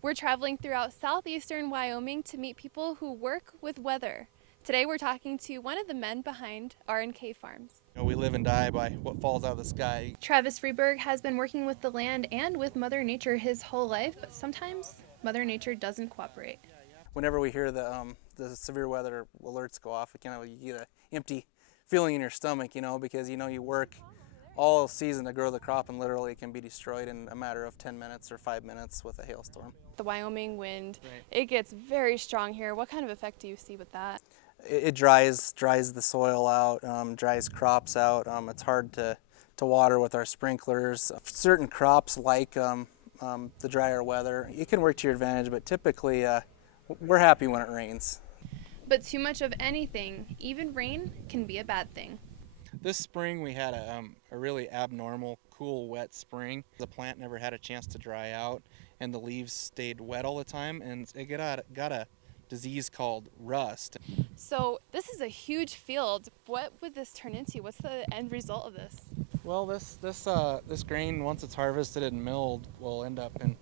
We're traveling throughout southeastern Wyoming to meet people who work with weather. Today we're talking to one of the men behind R&K Farms. We live and die by what falls out of the sky. Travis Freeberg has been working with the land and with Mother Nature his whole life, but sometimes Mother Nature doesn't cooperate. Whenever we hear the severe weather alerts go off, you get an empty feeling in your stomach, because you work all season to grow the crop, and literally it can be destroyed in a matter of 10 minutes or 5 minutes with a hailstorm. The Wyoming wind, Right. it gets very strong here. What kind of effect do you see with that? It dries the soil out, dries crops out. It's hard to water with our sprinklers. Certain crops like the drier weather, it can work to your advantage, but typically we're happy when it rains. But too much of anything, even rain, can be a bad thing. This spring we had a really abnormal, cool, wet spring. The plant never had a chance to dry out, and the leaves stayed wet all the time, and it got a disease called rust. So this is a huge field. What would this turn into? What's the end result of this? Well, this grain, once it's harvested and milled, will end up in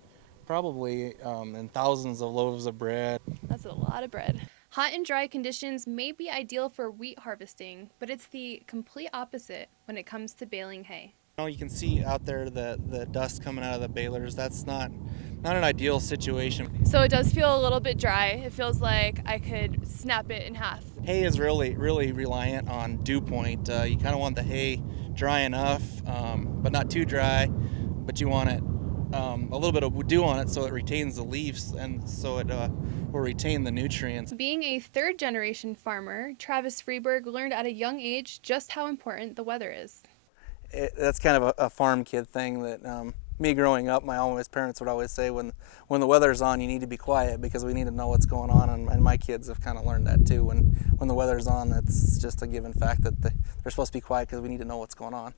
probably in thousands of loaves of bread. That's a lot of bread. Hot and dry conditions may be ideal for wheat harvesting, but it's the complete opposite when it comes to baling hay. You can see out there the dust coming out of the balers. That's not an ideal situation. So it does feel a little bit dry. It feels like I could snap it in half. Hay is really reliant on dew point. You kind of want the hay dry enough, but not too dry, but you want it a little bit of dew on it so it retains the leaves, and so it will retain the nutrients. Being a third-generation farmer, Travis Freeberg learned at a young age just how important the weather is. That's kind of a farm kid thing that me growing up, my parents would always say, when the weather's on, you need to be quiet because we need to know what's going on, and my kids have kind of learned that too. When the weather's on, that's just a given fact that they're supposed to be quiet because we need to know what's going on.